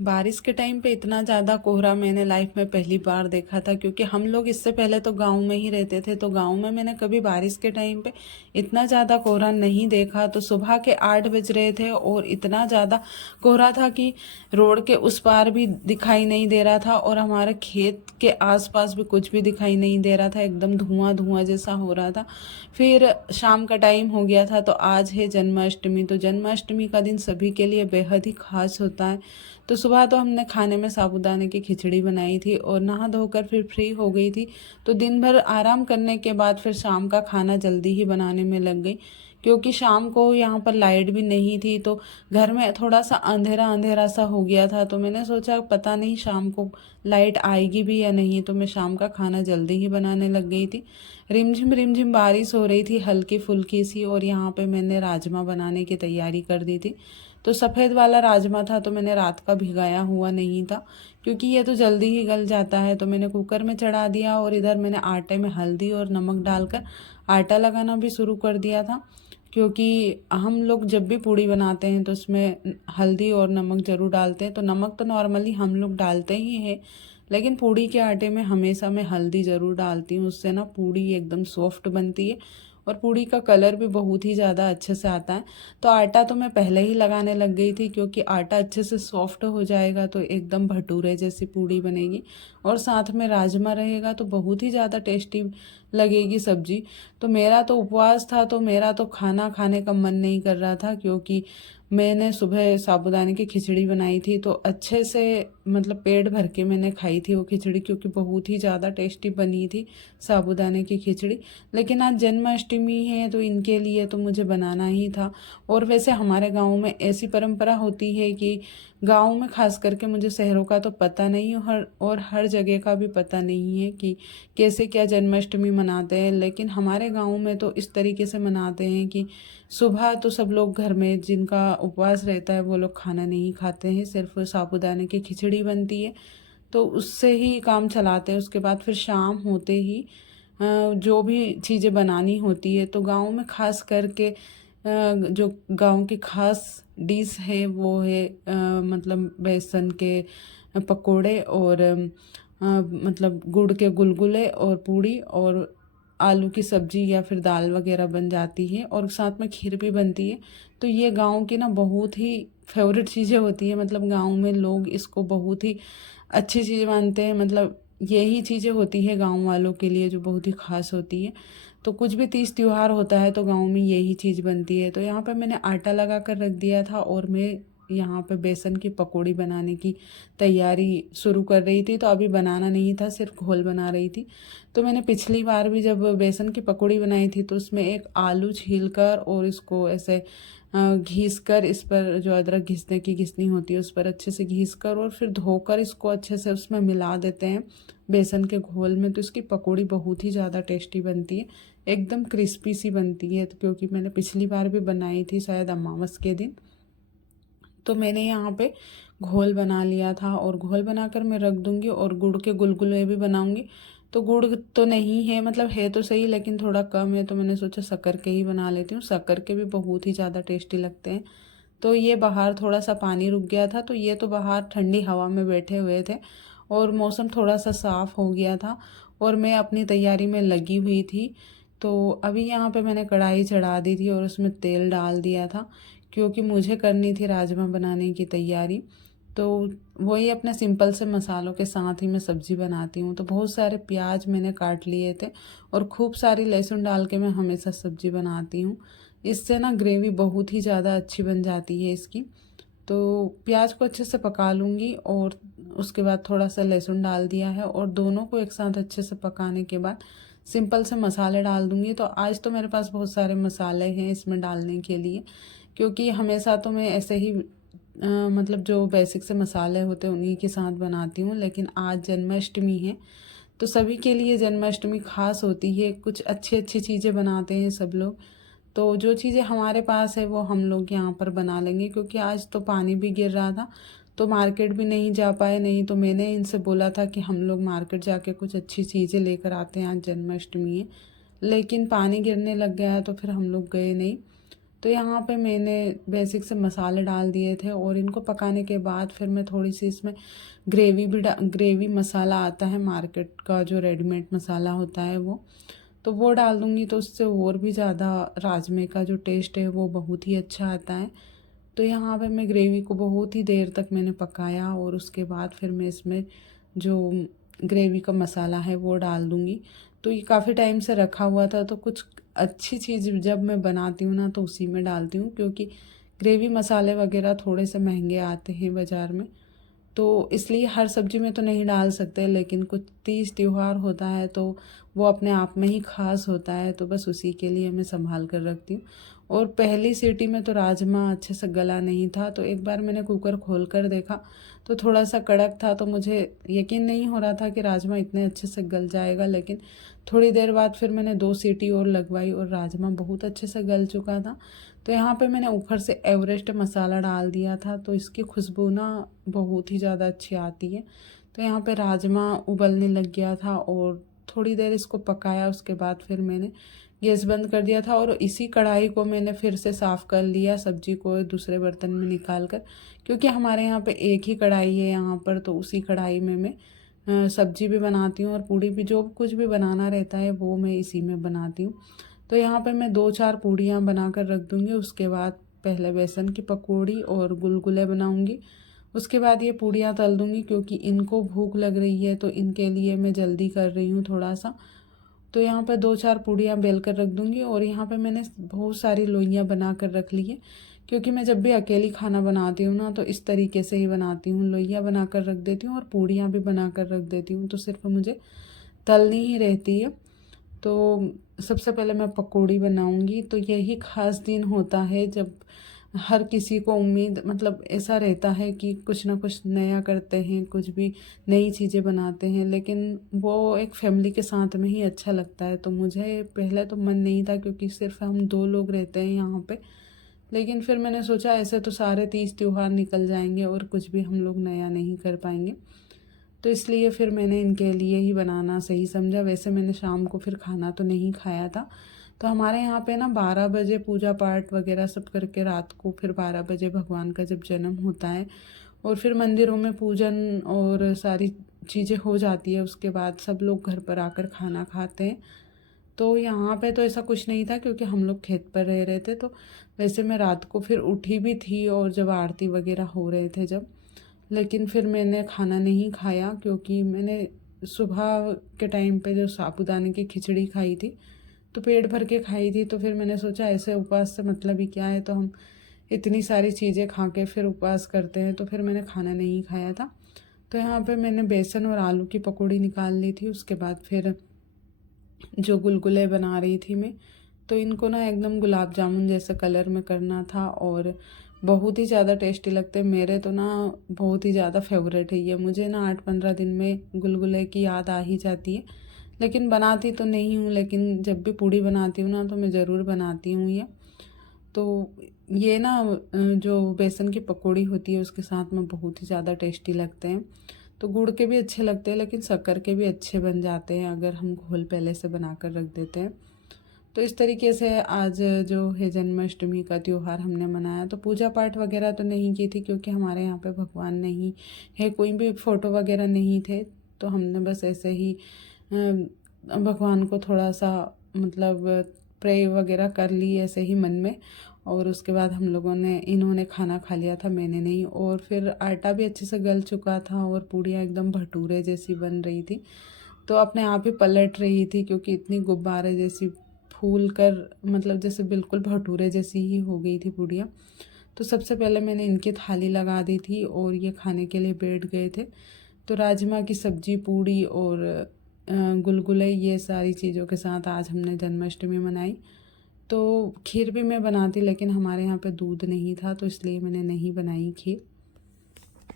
बारिश के टाइम पे इतना ज़्यादा कोहरा मैंने लाइफ में पहली बार देखा था, क्योंकि हम लोग इससे पहले तो गांव में ही रहते थे। तो गांव में मैंने कभी बारिश के टाइम पे इतना ज़्यादा कोहरा नहीं देखा। तो सुबह के 8 बज रहे थे और इतना ज़्यादा कोहरा था कि रोड के उस पार भी दिखाई नहीं दे रहा था और हमारे खेत के आसपास भी कुछ भी दिखाई नहीं दे रहा था। एकदम धुआं धुआं जैसा हो रहा था। फिर शाम का टाइम हो गया था। तो आज है जन्माष्टमी। तो जन्माष्टमी का दिन सभी के लिए बेहद ही खास होता है। तो सुबह तो हमने खाने में साबूदाने की खिचड़ी बनाई थी और नहा धोकर फिर फ्री हो गई थी। तो दिन भर आराम करने के बाद फिर शाम का खाना जल्दी ही बनाने में लग गई, क्योंकि शाम को यहाँ पर लाइट भी नहीं थी। तो घर में थोड़ा सा अंधेरा अंधेरा सा हो गया था। तो मैंने सोचा पता नहीं शाम को लाइट आएगी भी या नहीं। तो मैं शाम का खाना जल्दी ही बनाने लग गई थी। रिमझिम बारिश हो रही थी हल्की फुल्की सी, और यहाँ पे मैंने राजमा बनाने की तैयारी कर दी थी। तो सफ़ेद वाला राजमा था, तो मैंने रात का भिगाया हुआ नहीं था, क्योंकि ये तो जल्दी ही गल जाता है। तो मैंने कुकर में चढ़ा दिया और इधर मैंने आटे में हल्दी और नमक डालकर आटा लगाना भी शुरू कर दिया था, क्योंकि हम लोग जब भी पूड़ी बनाते हैं तो उसमें हल्दी और नमक ज़रूर डालते हैं। तो नमक तो नॉर्मली हम लोग डालते ही हैं, लेकिन पूड़ी के आटे में हमेशा मैं हल्दी ज़रूर डालती हूँ। उससे ना पूड़ी एकदम सॉफ्ट बनती है और पूड़ी का कलर भी बहुत ही ज़्यादा अच्छे से आता है। तो आटा तो मैं पहले ही लगाने लग गई थी, क्योंकि आटा अच्छे से सॉफ्ट हो जाएगा तो एकदम भटूरे जैसी पूड़ी बनेगी, और साथ में राजमा रहेगा तो बहुत ही ज़्यादा टेस्टी लगेगी सब्जी। तो मेरा तो उपवास था, तो मेरा तो खाना खाने का मन नहीं कर रहा था, क्योंकि मैंने सुबह साबूदाने की खिचड़ी बनाई थी। तो अच्छे से मतलब पेट भर के मैंने खाई थी वो खिचड़ी, क्योंकि बहुत ही ज़्यादा टेस्टी बनी थी साबूदाने की खिचड़ी। लेकिन आज जन्माष्टमी है तो इनके लिए तो मुझे बनाना ही था। और वैसे हमारे गांव में ऐसी परंपरा होती है कि गांव में खास करके, मुझे शहरों का तो पता नहीं और हर जगह का भी पता नहीं है कि कैसे क्या जन्माष्टमी मनाते हैं। लेकिन हमारे गांव में तो इस तरीके से मनाते हैं कि सुबह तो सब लोग घर में जिनका उपवास रहता है वो लोग खाना नहीं खाते हैं, सिर्फ साबूदाने की खिचड़ी बनती है तो उससे ही काम चलाते हैं। उसके बाद फिर शाम होते ही जो भी चीज़ें बनानी होती है, तो गांव में खास करके जो गांव की खास डिश है वो है मतलब बेसन के पकोड़े और मतलब गुड़ के गुलगुले और पूड़ी और आलू की सब्जी या फिर दाल वगैरह बन जाती है, और साथ में खीर भी बनती है। तो ये गांव की ना बहुत ही फेवरेट चीज़ें होती है। मतलब गांव में लोग इसको बहुत ही अच्छी चीज़ मानते हैं। मतलब यही चीज़ें होती है गांव वालों के लिए जो बहुत ही खास होती है। तो कुछ भी तीज त्योहार होता है तो गांव में यही चीज़ बनती है। तो यहाँ पर मैंने आटा लगा कर रख दिया था और मैं यहाँ पे बेसन की पकौड़ी बनाने की तैयारी शुरू कर रही थी। तो अभी बनाना नहीं था, सिर्फ घोल बना रही थी। तो मैंने पिछली बार भी जब बेसन की पकौड़ी बनाई थी तो उसमें एक आलू छील कर और इसको ऐसे घिस कर, इस पर जो अदरक घिसने की घिसनी होती है उस पर अच्छे से घिस कर और फिर धोकर इसको अच्छे से उसमें मिला देते हैं बेसन के घोल में। तो इसकी पकौड़ी बहुत ही ज़्यादा टेस्टी बनती है, एकदम क्रिस्पी सी बनती है। तो क्योंकि मैंने पिछली बार भी बनाई थी शायद अमावस के दिन, तो मैंने यहाँ पे घोल बना लिया था और घोल बनाकर मैं रख दूँगी और गुड़ के गुलगुले भी बनाऊँगी। तो गुड़ तो नहीं है, मतलब है तो सही लेकिन थोड़ा कम है, तो मैंने सोचा शक्कर के ही बना लेती हूँ। शक्कर के भी बहुत ही ज़्यादा टेस्टी लगते हैं। तो ये बाहर थोड़ा सा पानी रुक गया था, तो ये तो बाहर ठंडी हवा में बैठे हुए थे और मौसम थोड़ा सा साफ़ हो गया था और मैं अपनी तैयारी में लगी हुई थी। तो अभी यहाँ पे मैंने कढ़ाई चढ़ा दी थी और उसमें तेल डाल दिया था, क्योंकि मुझे करनी थी राजमा बनाने की तैयारी। तो वही अपने सिंपल से मसालों के साथ ही मैं सब्ज़ी बनाती हूँ। तो बहुत सारे प्याज मैंने काट लिए थे और खूब सारी लहसुन डाल के मैं हमेशा सब्ज़ी बनाती हूँ। इससे ना ग्रेवी बहुत ही ज़्यादा अच्छी बन जाती है इसकी। तो प्याज को अच्छे से पका लूँगी और उसके बाद थोड़ा सा लहसुन डाल दिया है और दोनों को एक साथ अच्छे से पकाने के बाद सिंपल से मसाले डाल दूँगी। तो आज तो मेरे पास बहुत सारे मसाले हैं इसमें डालने के लिए, क्योंकि हमेशा तो मैं ऐसे ही मतलब जो बेसिक से मसाले होते हैं उन्हीं के साथ बनाती हूँ। लेकिन आज जन्माष्टमी है तो सभी के लिए जन्माष्टमी खास होती है, कुछ अच्छी अच्छी चीज़ें बनाते हैं सब लोग। तो जो चीज़ें हमारे पास है वो हम लोग यहाँ पर बना लेंगे, क्योंकि आज तो पानी भी गिर रहा था तो मार्केट भी नहीं जा पाए। नहीं तो मैंने इनसे बोला था कि हम लोग मार्केट जाके कुछ अच्छी चीज़ें लेकर आते हैं, आज जन्माष्टमी है। लेकिन पानी गिरने लग गया तो फिर हम लोग गए नहीं। तो यहाँ पे मैंने बेसिक से मसाले डाल दिए थे और इनको पकाने के बाद फिर मैं थोड़ी सी इसमें ग्रेवी मसाला आता है मार्केट का, जो रेडीमेड मसाला होता है वो डाल दूँगी। तो उससे और भी ज़्यादा राजमे का जो टेस्ट है वो बहुत ही अच्छा आता है। तो यहाँ पे मैं ग्रेवी को बहुत ही देर तक मैंने पकाया और उसके बाद फिर मैं इसमें जो ग्रेवी का मसाला है वो डाल दूँगी। तो ये काफ़ी टाइम से रखा हुआ था, तो कुछ अच्छी चीज़ जब मैं बनाती हूँ ना तो उसी में डालती हूँ, क्योंकि ग्रेवी मसाले वगैरह थोड़े से महंगे आते हैं बाज़ार में। तो इसलिए हर सब्ज़ी में तो नहीं डाल सकते, लेकिन कुछ तीज त्योहार होता है तो वो अपने आप में ही ख़ास होता है, तो बस उसी के लिए मैं संभाल कर रखती हूँ। और पहली सीटी में तो राजमा अच्छे से गला नहीं था, तो एक बार मैंने कुकर खोल कर देखा तो थोड़ा सा कड़क था, तो मुझे यकीन नहीं हो रहा था कि राजमा इतने अच्छे से गल जाएगा। लेकिन थोड़ी देर बाद फिर मैंने 2 सीटी और लगवाई और राजमा बहुत अच्छे से गल चुका था। तो यहाँ पे मैंने ऊपर से एवरेस्ट मसाला डाल दिया था, तो इसकी खुशबू ना बहुत ही ज़्यादा अच्छी आती है। तो यहाँ पे राजमा उबलने लग गया था और थोड़ी देर इसको पकाया, उसके बाद फिर मैंने गैस बंद कर दिया था और इसी कढ़ाई को मैंने फिर से साफ़ कर लिया सब्जी को दूसरे बर्तन में निकाल कर, क्योंकि हमारे यहाँ पे एक ही कढ़ाई है यहाँ पर, तो उसी कढ़ाई में मैं सब्जी भी बनाती हूँ और पूड़ी भी, जो कुछ भी बनाना रहता है वो मैं इसी में बनाती हूँ। तो यहाँ पे मैं 2-4 पूड़ियाँ बना कर रख दूँगी। उसके बाद पहले बेसन की पकौड़ी और गुलगुले बनाऊँगी। उसके बाद ये पूड़ियाँ तल दूँगी, क्योंकि इनको भूख लग रही है तो इनके लिए मैं जल्दी कर रही हूँ थोड़ा सा। तो यहाँ पर 2-4 पूड़ियाँ बेल कर रख दूँगी और यहाँ पे मैंने बहुत सारी लोइयाँ बना कर रख ली है, क्योंकि मैं जब भी अकेली खाना बनाती हूँ ना तो इस तरीके से ही बनाती हूँ, लोइयाँ बना कर रख देती हूँ और पूड़ियाँ भी बना कर रख देती हूँ, तो सिर्फ मुझे तलनी ही रहती है। तो सबसे पहले मैं पकौड़ी बनाऊँगी। तो यही ख़ास दिन होता है जब हर किसी को उम्मीद, मतलब ऐसा रहता है कि कुछ ना कुछ नया करते हैं, कुछ भी नई चीज़ें बनाते हैं, लेकिन वो एक फैमिली के साथ में ही अच्छा लगता है। तो मुझे पहले तो मन नहीं था, क्योंकि सिर्फ हम 2 लोग रहते हैं यहाँ पे। लेकिन फिर मैंने सोचा ऐसे तो सारे तीज त्योहार निकल जाएंगे और कुछ भी हम लोग नया नहीं कर पाएंगे, तो इसलिए फिर मैंने इनके लिए ही बनाना सही समझा। वैसे मैंने शाम को फिर खाना तो नहीं खाया था। तो हमारे यहाँ पे ना 12 बजे पूजा पाठ वगैरह सब करके रात को फिर 12 बजे भगवान का जब जन्म होता है और फिर मंदिरों में पूजन और सारी चीज़ें हो जाती है, उसके बाद सब लोग घर पर आकर खाना खाते हैं। तो यहाँ पे तो ऐसा कुछ नहीं था, क्योंकि हम लोग खेत पर रह रहे थे। तो वैसे मैं रात को फिर उठी भी थी और जब आरती वगैरह हो रहे थे जब, लेकिन फिर मैंने खाना नहीं खाया, क्योंकि मैंने सुबह के टाइम पे जो साबूदाने की खिचड़ी खाई थी तो पेट भर के खाई थी। तो फिर मैंने सोचा ऐसे उपवास से मतलब ही क्या है, तो हम इतनी सारी चीज़ें खा के फिर उपवास करते हैं, तो फिर मैंने खाना नहीं खाया था। तो यहाँ पे मैंने बेसन और आलू की पकौड़ी निकाल ली थी। उसके बाद फिर जो गुलगुले बना रही थी मैं, तो इनको ना एकदम गुलाब जामुन जैसे कलर में करना था और बहुत ही ज़्यादा टेस्टी लगते हैं। मेरे तो ना बहुत ही ज़्यादा फेवरेट है ये, मुझे ना 8-15 दिन में गुलगुले की याद आ ही जाती है। लेकिन बनाती तो नहीं हूँ, लेकिन जब भी पूड़ी बनाती हूँ ना तो मैं ज़रूर बनाती हूँ ये। तो ये ना जो बेसन की पकौड़ी होती है उसके साथ में बहुत ही ज़्यादा टेस्टी लगते हैं। तो गुड़ के भी अच्छे लगते हैं, लेकिन शक्कर के भी अच्छे बन जाते हैं अगर हम घोल पहले से बना कर रख देते हैं। तो इस तरीके से आज जो है जन्माष्टमी का त्यौहार हमने मनाया। तो पूजा पाठ वगैरह तो नहीं की थी, क्योंकि हमारे यहाँ पे भगवान नहीं है, कोई भी फ़ोटो वगैरह नहीं थे। तो हमने बस ऐसे ही भगवान को थोड़ा सा मतलब प्रे वगैरह कर ली ऐसे ही मन में, और उसके बाद हम लोगों ने, इन्होंने खाना खा लिया था, मैंने नहीं। और फिर आटा भी अच्छे से गल चुका था और पूड़ियाँ एकदम भटूरे जैसी बन रही थी, तो अपने आप ही पलट रही थी, क्योंकि इतनी गुब्बारे जैसी फूल कर, मतलब जैसे बिल्कुल भटूरे जैसी ही हो गई थी पूड़ियाँ। तो सबसे पहले मैंने इनकी थाली लगा दी थी और ये खाने के लिए बैठ गए थे। तो राजमा की सब्जी, पूड़ी और गुलगुले, ये सारी चीज़ों के साथ आज हमने जन्माष्टमी मनाई। तो खीर भी मैं बनाती, लेकिन हमारे यहाँ पे दूध नहीं था तो इसलिए मैंने नहीं बनाई खीर।